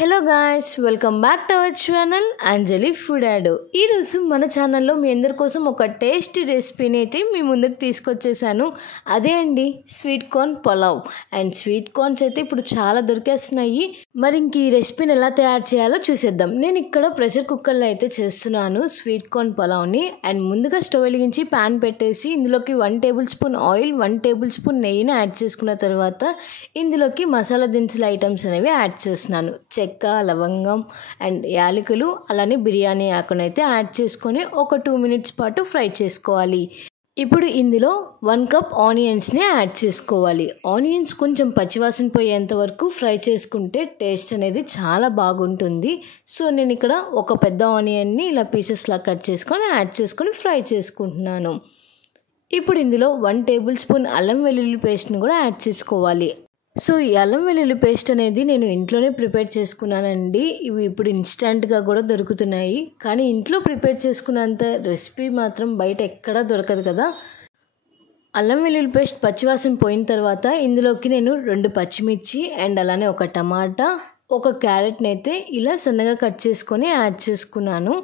Hello guys, welcome back to our channel Anjali food యాడో. ఈరోజు మన ఛానల్లో మీ అందరి కోసం ఒక టేస్టీ రెసిపీని అయితే మీ ముందుకు తీసుకొచ్చేసాను. అదే అండి sweet corn pulao. And sweet corns అయితే ఇప్పుడు చాలా దొరికేస్తున్నాయి. మరి ఇంక ఈ రెసిపీని ఎలా తయారు చేయాలో చూసేద్దాం. నేను ఇక్కడ ప్రెషర్ కుక్కర్లో అయితే చేస్తున్నాను స్వీట్ కార్న్ పులావ్ని. అండ్ ముందుగా స్టవ్ వెలిగించి ప్యాన్ పెట్టేసి ఇందులోకి 1 table spoon oil, 1 table spoon నెయ్యిని యాడ్ చేసుకున్న తర్వాత ఇందులోకి మసాలా దినుసుల ఐటమ్స్ అనేవి యాడ్ చేస్తున్నాను. చెక్క, లవంగం అండ్ యాలకులు, అలానే బిర్యానీ ఆకును అయితే యాడ్ చేసుకొని ఒక 2 మినిట్స్ పాటు ఫ్రై చేసుకోవాలి. ఇప్పుడు ఇందులో 1 కప్ ఆనియన్స్ని యాడ్ చేసుకోవాలి. ఆనియన్స్ కొంచెం పచ్చివాసన పోయేంత వరకు ఫ్రై చేసుకుంటే టేస్ట్ అనేది చాలా బాగుంటుంది. సో నేను ఇక్కడ ఒక పెద్ద ఆనియన్ని ఇలా పీసెస్లా కట్ చేసుకొని యాడ్ చేసుకొని ఫ్రై చేసుకుంటున్నాను. ఇప్పుడు ఇందులో 1 టేబుల్ స్పూన్ అల్లం వెల్లుల్లి పేస్ట్ని కూడా యాడ్ చేసుకోవాలి. సో ఈ అల్లం వెల్లుల్లి పేస్ట్ అనేది నేను ఇంట్లోనే ప్రిపేర్ చేసుకున్నానండి. ఇవి ఇప్పుడు ఇన్స్టెంట్గా కూడా దొరుకుతున్నాయి, కానీ ఇంట్లో ప్రిపేర్ చేసుకున్నంత రెసిపీ మాత్రం బయట ఎక్కడా దొరకదు కదా. అల్లం వెల్లుల్లి పేస్ట్ పచ్చివాసన పోయిన తర్వాత ఇందులోకి నేను 2 పచ్చిమిర్చి అండ్ అలానే ఒక టమాటా, ఒక క్యారెట్ని అయితే ఇలా సన్నగా కట్ చేసుకొని యాడ్ చేసుకున్నాను.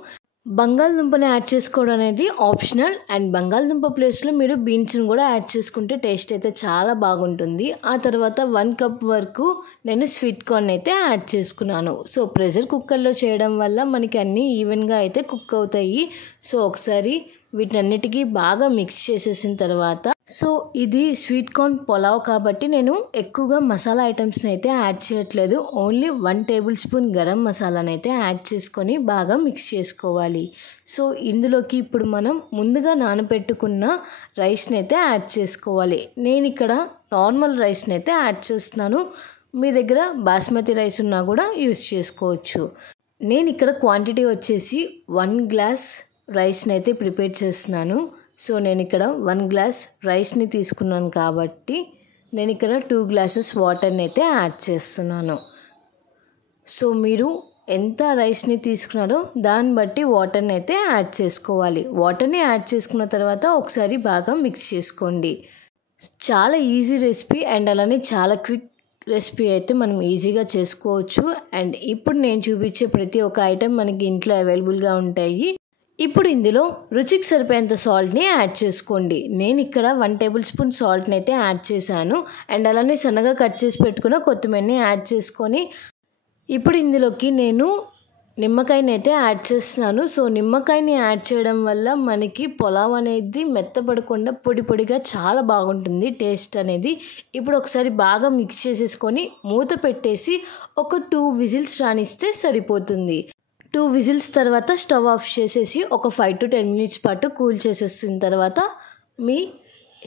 బంగాళదుంపని యాడ్ చేసుకోవడం అనేది ఆప్షనల్. అండ్ బంగాళదుంప ప్లేస్లో మీరు బీన్స్ని కూడా యాడ్ చేసుకుంటే టేస్ట్ అయితే చాలా బాగుంటుంది. ఆ తర్వాత 1 కప్ వరకు నేను స్వీట్ కార్న్ అయితే యాడ్ చేసుకున్నాను. సో ప్రెషర్ కుక్కర్లో చేయడం వల్ల మనకి అన్నీ ఈవెన్గా అయితే కుక్ అవుతాయి. సో ఒకసారి వీటన్నిటికీ బాగా మిక్స్ చేసేసిన తర్వాత, సో ఇది స్వీట్ కార్న్ పులావ్ కాబట్టి నేను ఎక్కువగా మసాలా ఐటమ్స్ని అయితే యాడ్ చేయట్లేదు. ఓన్లీ 1 టేబుల్ స్పూన్ గరం మసాలాని అయితే యాడ్ చేసుకొని బాగా మిక్స్ చేసుకోవాలి. సో ఇందులోకి ఇప్పుడు మనం ముందుగా నానబెట్టుకున్న రైస్ని అయితే యాడ్ చేసుకోవాలి. నేను ఇక్కడ నార్మల్ రైస్ని అయితే యాడ్ చేస్తున్నాను. మీ దగ్గర బాస్మతి రైస్ ఉన్నా కూడా యూస్ చేసుకోవచ్చు. నేను ఇక్కడ క్వాంటిటీ వచ్చేసి 1 గ్లాస్ రైస్ని అయితే ప్రిపేర్ చేస్తున్నాను. సో నేను ఇక్కడ 1 గ్లాస్ రైస్ని తీసుకున్నాను కాబట్టి నేను ఇక్కడ 2 గ్లాసెస్ వాటర్ని అయితే యాడ్ చేస్తున్నాను. సో మీరు ఎంత రైస్ని తీసుకున్నారో దాన్ని బట్టి వాటర్ని అయితే యాడ్ చేసుకోవాలి. వాటర్ని యాడ్ చేసుకున్న తర్వాత ఒకసారి బాగా మిక్స్ చేసుకోండి. చాలా ఈజీ రెసిపీ అండ్ అలానే చాలా క్విక్ రెసిపీ అయితే మనం ఈజీగా చేసుకోవచ్చు. అండ్ ఇప్పుడు నేను చూపించే ప్రతి ఒక్క ఐటెం మనకి ఇంట్లో అవైలబుల్గా ఉంటాయి. ఇప్పుడు ఇందులో రుచికి సరిపోయేంత సాల్ట్ని యాడ్ చేసుకోండి. నేను ఇక్కడ 1 టేబుల్ స్పూన్ సాల్ట్ని అయితే యాడ్ చేశాను. అండ్ అలానే సన్నగా కట్ చేసి పెట్టుకున్న కొత్తిమీరని యాడ్ చేసుకొని ఇప్పుడు ఇందులోకి నేను నిమ్మకాయని అయితే యాడ్ చేస్తున్నాను. సో నిమ్మకాయని యాడ్ చేయడం వల్ల మనకి పులావ్ అనేది మెత్తపడకుండా పొడి పొడిగా చాలా బాగుంటుంది టేస్ట్ అనేది. ఇప్పుడు ఒకసారి బాగా మిక్స్ చేసేసుకొని మూత పెట్టేసి ఒక 2 విజిల్స్ రానిస్తే సరిపోతుంది. 2 విజిల్స్ తర్వాత స్టవ్ ఆఫ్ చేసేసి ఒక 5 to 10 మినిట్స్ పాటు కూల్ చేసేసిన తర్వాత మీ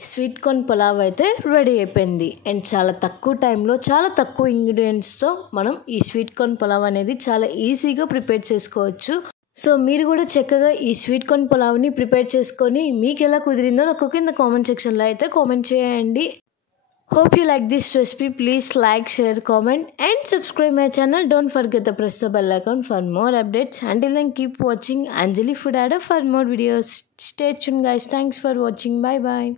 స్వీట్ కార్న్ పులావ్ అయితే రెడీ అయిపోయింది. అండ్ చాలా తక్కువ టైంలో చాలా తక్కువ ఇంగ్రీడియంట్స్తో మనం ఈ స్వీట్ కార్న్ పులావ్ అనేది చాలా ఈజీగా ప్రిపేర్ చేసుకోవచ్చు. సో మీరు కూడా చక్కగా ఈ స్వీట్ కార్న్ పులావ్ని ప్రిపేర్ చేసుకొని మీకు ఎలా కుదిరిందో నాకు కింద కామెంట్ సెక్షన్లో అయితే కామెంట్ చేయండి. Hope you like this recipe. Please like, share, comment and subscribe my channel. Don't forget to press the bell icon for more updates. Until then, keep watching Anjali Food Adda for more videos. Stay tuned guys. Thanks for watching. Bye bye.